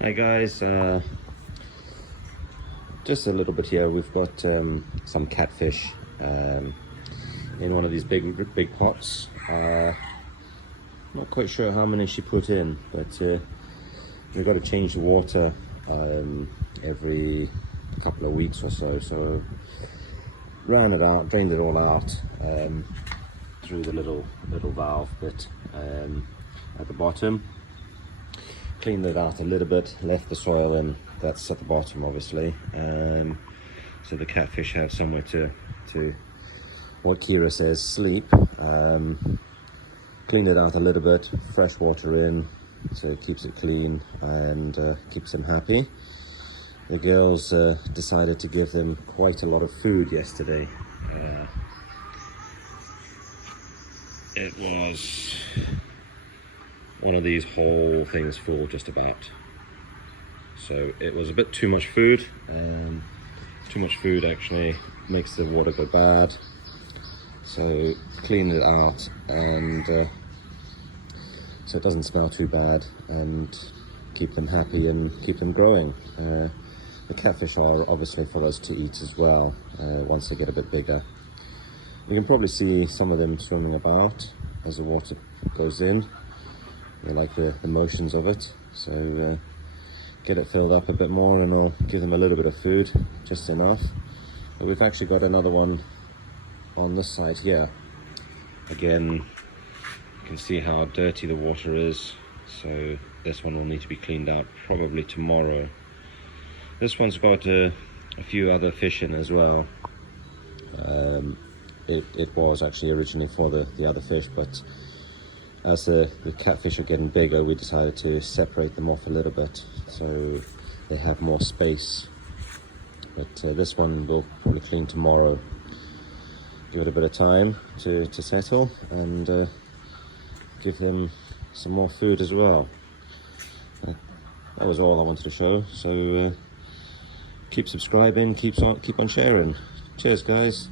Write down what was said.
Hi guys, just a little bit here. We've got some catfish in one of these big pots. Not quite sure how many she put in, but we've got to change the water every couple of weeks or so. So ran it out, drained it all out through the little valve bit at the bottom. Cleaned it out a little bit, left the soil in, that's at the bottom obviously, so the catfish have somewhere to what Kira says, sleep. Cleaned it out a little bit, fresh water in, so it keeps it clean and keeps them happy. The girls decided to give them quite a lot of food yesterday. It was one of these whole things full just about. So it was a bit too much food. Too much food actually makes the water go bad. So clean it out and so it doesn't smell too bad and keep them happy and keep them growing. The catfish are obviously for us to eat as well once they get a bit bigger. You can probably see some of them swimming about as the water goes in. They like the motions of it, so get it filled up a bit more and I'll give them a little bit of food, just enough. But we've actually got another one on this side here. Again, you can see how dirty the water is, so this one will need to be cleaned out probably tomorrow. This one's got a few other fish in as well. It was actually originally for the other fish, but as the catfish are getting bigger, we decided to separate them off a little bit so they have more space. But this one we'll probably clean tomorrow. Give it a bit of time to settle and give them some more food as well. That was all I wanted to show, so keep subscribing, keep on sharing. Cheers guys.